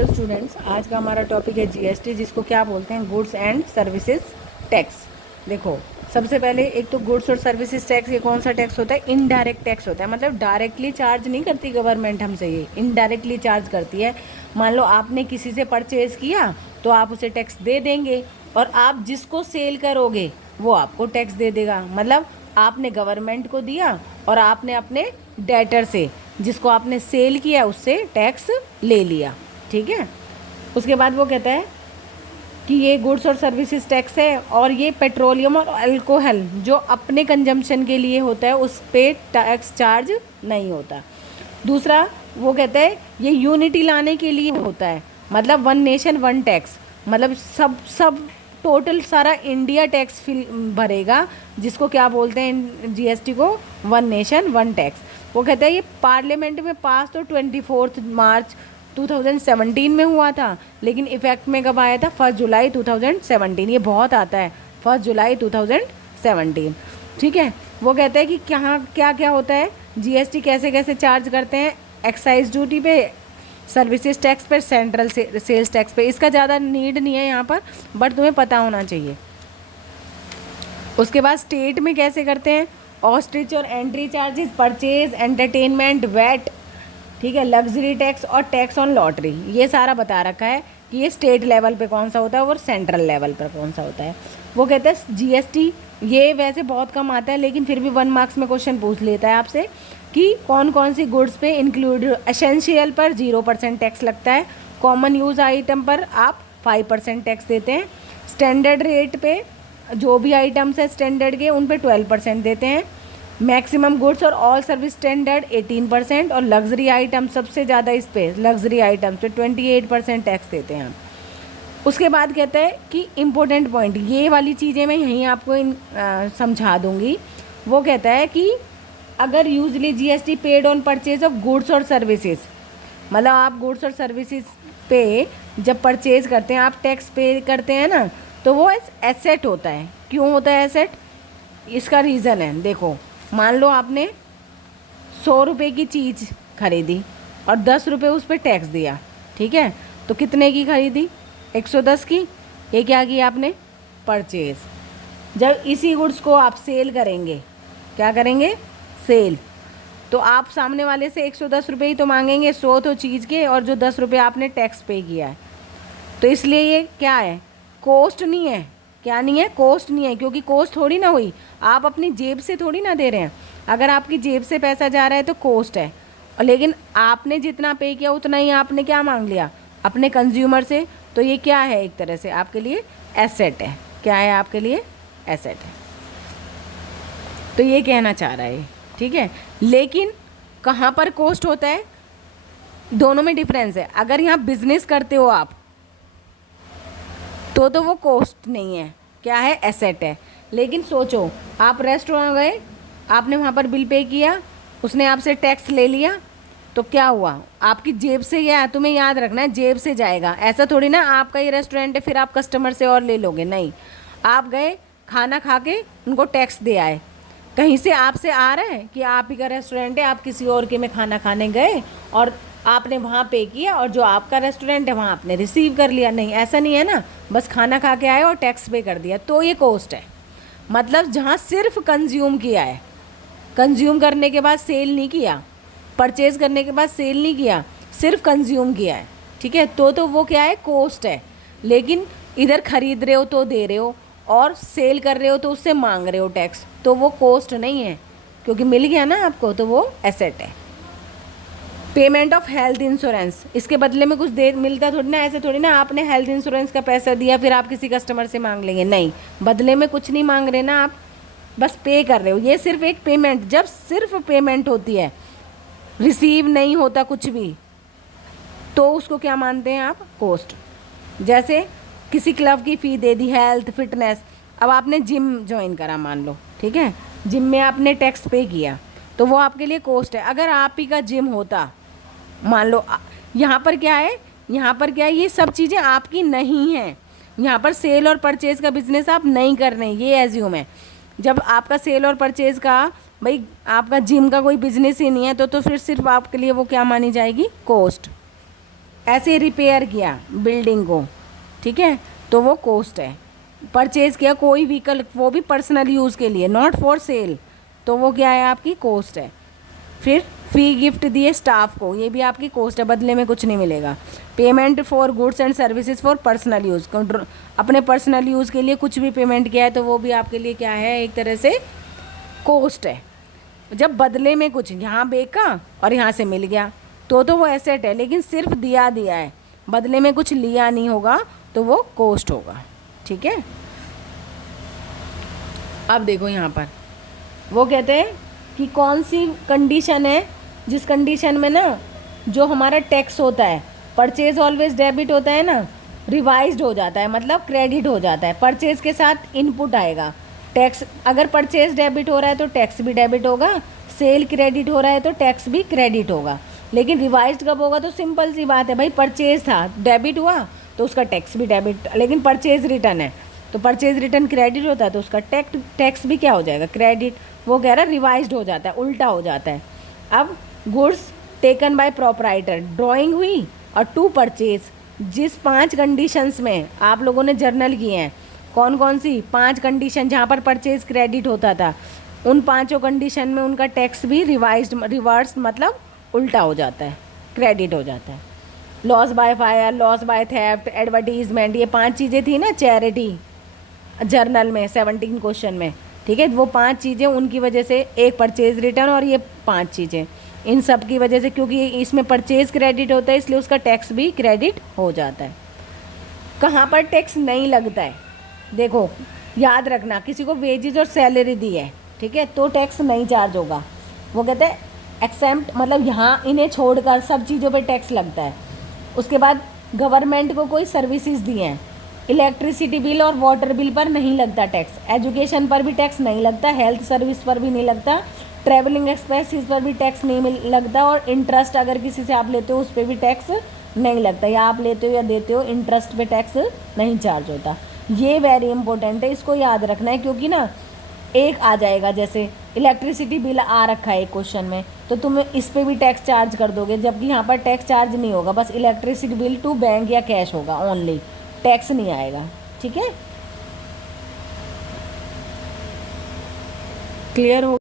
Hello students, आज का हमारा टॉपिक है जीएसटी, जिसको क्या बोलते हैं, गुड्स एंड सर्विसेज टैक्स। देखो, सबसे पहले एक तो गुड्स और सर्विसेज टैक्स, ये कौन सा टैक्स होता है? इनडायरेक्ट टैक्स होता है। मतलब डायरेक्टली चार्ज नहीं करती गवर्नमेंट हमसे, ये इनडायरेक्टली चार्ज करती है। मान लो आपने किसी से परचेज़ किया तो आप उसे टैक्स दे देंगे, और आप जिसको सेल करोगे वो आपको टैक्स दे देगा। मतलब आपने गवर्नमेंट को दिया और आपने अपने डेटर से, जिसको आपने सेल किया, उससे टैक्स ले लिया। ठीक है। उसके बाद वो कहता है कि ये गुड्स और सर्विसेज टैक्स है, और ये पेट्रोलियम और अल्कोहल जो अपने कंजम्पशन के लिए होता है उस पे टैक्स चार्ज नहीं होता। दूसरा वो कहता है ये यूनिटी लाने के लिए होता है, मतलब वन नेशन वन टैक्स। मतलब सब टोटल सारा इंडिया टैक्स भरेगा, जिसको क्या बोलते हैं, जीएसटी को वन नेशन वन टैक्स। वो कहता है ये पार्लियामेंट में पास तो 24 मार्च 2017 में हुआ था, लेकिन इफेक्ट में कब आया था? 1 जुलाई 2017। ये बहुत आता है, 1 जुलाई 2017। ठीक है। वो कहता है कि क्या क्या होता है, जीएसटी कैसे कैसे चार्ज करते हैं, एक्साइज ड्यूटी पे, सर्विसेज टैक्स पर, सेंट्रल सेल्स टैक्स पे। इसका ज़्यादा नीड नहीं है यहाँ पर, बट तुम्हें पता होना चाहिए। उसके बाद स्टेट में कैसे करते हैं, ऑस्ट्रिच और entry charges, purchase, entertainment, VAT, ठीक है, लग्जरी टैक्स और टैक्स ऑन लॉटरी। ये सारा बता रखा है कि ये स्टेट लेवल पे कौन सा होता है और सेंट्रल लेवल पर कौन सा होता है। वो कहते हैं जीएसटी, ये वैसे बहुत कम आता है, लेकिन फिर भी 1 मार्क्स में क्वेश्चन पूछ लेता है आपसे कि कौन कौन सी गुड्स पे इंक्लूड, एसेंशियल पर 0% टैक्स लगता है, कॉमन यूज़ आइटम पर आप 5% टैक्स देते हैं, स्टैंडर्ड रेट पे जो भी आइटम्स है स्टैंडर्ड के उन पे 12% देते हैं, मैक्सिमम गुड्स और ऑल सर्विस स्टैंडर्ड 18%, और लग्जरी आइटम सबसे ज़्यादा इस पे, लग्जरी आइटम्स पे 28% टैक्स देते हैं। उसके बाद कहता है कि इम्पोर्टेंट पॉइंट, ये वाली चीज़ें मैं यहीं आपको समझा दूँगी। वो कहता है कि अगर usually GST paid on purchase of goods और सर्विसेज, मतलब आप गुड्स और सर्विसेज पे जब परचेज करते हैं, आप टैक्स पे करते हैं ना, तो वो एसेट होता है। क्यों होता है एसेट? इसका रीज़न है, देखो, मान लो आपने 100 रुपये की चीज़ खरीदी और 10 रुपये उस पर टैक्स दिया, ठीक है, तो कितने की खरीदी? 110 की। ये क्या किया आपने? परचेज। जब इसी गुड्स को आप सेल करेंगे, क्या करेंगे? सेल, तो आप सामने वाले से 110 रुपये ही तो मांगेंगे, 100 तो चीज़ के, और जो 10 रुपये आपने टैक्स पे किया है। तो इसलिए ये क्या है? कॉस्ट नहीं है। क्या नहीं है? कॉस्ट नहीं है, क्योंकि कॉस्ट थोड़ी ना हुई, आप अपनी जेब से थोड़ी ना दे रहे हैं। अगर आपकी जेब से पैसा जा रहा है तो कॉस्ट है, और लेकिन आपने जितना पे किया उतना ही आपने क्या मांग लिया? अपने कंज्यूमर से। तो ये क्या है? एक तरह से आपके लिए एसेट है। क्या है आपके लिए? एसेट है। तो ये कहना चाह रहा है, ठीक है। लेकिन कहाँ पर कॉस्ट होता है? दोनों में डिफरेंस है। अगर यहाँ बिजनेस करते हो आप, तो वो कॉस्ट नहीं है, क्या है? एसेट है। लेकिन सोचो, आप रेस्टोरेंट गए, आपने वहाँ पर बिल पे किया, उसने आपसे टैक्स ले लिया, तो क्या हुआ? आपकी जेब से गया। तुम्हें याद रखना है, जेब से जाएगा। ऐसा थोड़ी ना आपका ही रेस्टोरेंट है फिर आप कस्टमर से और ले लोगे, नहीं। आप गए, खाना खा के उनको टैक्स दे आए, कहीं से आपसे आ रहा है कि आप ही का रेस्टोरेंट है, आप किसी और के में खाना खाने गए और आपने वहाँ पे किया, और जो आपका रेस्टोरेंट है वहाँ आपने रिसीव कर लिया? नहीं, ऐसा नहीं है ना। बस खाना खा के आए और टैक्स पे कर दिया, तो ये कॉस्ट है। मतलब जहाँ सिर्फ कंज्यूम किया है, कंज्यूम करने के बाद सेल नहीं किया, परचेज़ करने के बाद सेल नहीं किया, सिर्फ कंज्यूम किया है, ठीक है, तो वो क्या है? कॉस्ट है। लेकिन इधर खरीद रहे हो तो दे रहे हो, और सेल कर रहे हो तो उससे मांग रहे हो टैक्स, तो वो कॉस्ट नहीं है, क्योंकि मिल गया ना आपको, तो वो एसेट है। पेमेंट ऑफ हेल्थ इंश्योरेंस, इसके बदले में कुछ दे मिलता थोड़ी ना। ऐसे थोड़ी ना आपने हेल्थ इंश्योरेंस का पैसा दिया फिर आप किसी कस्टमर से मांग लेंगे, नहीं, बदले में कुछ नहीं मांग रहे ना, आप बस पे कर रहे हो। ये सिर्फ एक पेमेंट, जब सिर्फ पेमेंट होती है, रिसीव नहीं होता कुछ भी, तो उसको क्या मानते हैं आप? कॉस्ट। जैसे किसी क्लब की फ़ी दे दी, हेल्थ फिटनेस, अब आपने जिम ज्वाइन करा मान लो, ठीक है, जिम में आपने टैक्स पे किया, तो वो आपके लिए कॉस्ट है। अगर आप ही का जिम होता, मान लो, यहाँ पर क्या है, यहाँ पर क्या है, ये सब चीज़ें आपकी नहीं हैं। यहाँ पर सेल और परचेज़ का बिजनेस आप नहीं कर रहे हैं, ये एज्यूम है। जब आपका सेल और परचेज़ का, भाई आपका जिम का कोई बिजनेस ही नहीं है, तो फिर सिर्फ आपके लिए वो क्या मानी जाएगी? कॉस्ट। ऐसे रिपेयर किया बिल्डिंग को, ठीक है, तो वो कॉस्ट है। परचेज़ किया कोई व्हीकल, वो भी पर्सनल यूज़ के लिए, नॉट फॉर सेल, तो वो क्या है, आपकी कॉस्ट है। फिर फी गिफ्ट दिए स्टाफ को, ये भी आपकी कॉस्ट है, बदले में कुछ नहीं मिलेगा। Payment for goods and services for personal use, अपने पर्सनल यूज़ के लिए कुछ भी पेमेंट किया है तो वो भी आपके लिए क्या है, एक तरह से कॉस्ट है। जब बदले में कुछ यहाँ बेचा और यहाँ से मिल गया तो वो एसेट है, लेकिन सिर्फ दिया है, बदले में कुछ लिया नहीं होगा तो वो कॉस्ट होगा, ठीक है। अब देखो यहाँ पर वो कहते हैं कि कौन सी कंडीशन है जिस कंडीशन में ना जो हमारा टैक्स होता है, परचेज ऑलवेज डेबिट होता है ना, रिवाइज्ड हो जाता है, मतलब क्रेडिट हो जाता है। परचेज के साथ इनपुट आएगा टैक्स, अगर परचेज डेबिट हो रहा है तो टैक्स भी डेबिट होगा, सेल क्रेडिट हो रहा है तो टैक्स भी क्रेडिट होगा। लेकिन रिवाइज्ड कब होगा, तो सिंपल सी बात है भाई, परचेज था डेबिट हुआ तो उसका टैक्स भी डेबिट, लेकिन परचेज रिटर्न है तो परचेज रिटर्न क्रेडिट होता है तो उसका टैक्स भी क्या हो जाएगा, क्रेडिट। वो कह रहा है रिवाइज्ड हो जाता है, उल्टा हो जाता है। अब goods taken by proprietor, drawing हुई और टू परचेज, जिस 5 कंडीशंस में आप लोगों ने जर्नल किए हैं, कौन कौन सी 5 कंडीशन जहाँ पर परचेज क्रेडिट होता था, उन 5 कंडीशन में उनका टैक्स भी रिवर्स मतलब उल्टा हो जाता है, क्रेडिट हो जाता है। Loss by fire, loss by theft, advertisement, ये 5 चीज़ें थी ना चैरिटी जर्नल में 17 क्वेश्चन में, ठीक है। वो 5 चीज़ें उनकी वजह से, एक परचेज रिटर्न और ये 5 चीज़ें, इन सब की वजह से, क्योंकि इसमें परचेज क्रेडिट होता है इसलिए उसका टैक्स भी क्रेडिट हो जाता है। कहाँ पर टैक्स नहीं लगता है, देखो याद रखना, किसी को वेजेस और सैलरी दी है, ठीक है, तो टैक्स नहीं चार्ज होगा। वो कहते हैं एक्सेप्ट, मतलब यहाँ इन्हें छोड़कर सब चीज़ों पे टैक्स लगता है। उसके बाद गवर्नमेंट को कोई सर्विसेज दी हैं, इलेक्ट्रिसिटी बिल और वाटर बिल पर नहीं लगता टैक्स, एजुकेशन पर भी टैक्स नहीं लगता, हेल्थ सर्विस पर भी नहीं लगता, ट्रैवलिंग एक्सपेंसेस पर भी टैक्स नहीं लगता, और इंटरेस्ट अगर किसी से आप लेते हो उस पर भी टैक्स नहीं लगता, या आप लेते हो या देते हो इंटरेस्ट पे टैक्स नहीं चार्ज होता। ये वेरी इंपॉर्टेंट है, इसको याद रखना है, क्योंकि ना एक आ जाएगा, जैसे इलेक्ट्रिसिटी बिल आ रखा है एक क्वेश्चन में, तो तुम इस पे भी टैक्स चार्ज कर दोगे, जबकि यहाँ पर टैक्स चार्ज नहीं होगा, बस इलेक्ट्रिसिटी बिल टू बैंक या कैश होगा ओनली, टैक्स नहीं आएगा, ठीक है। क्लियर हो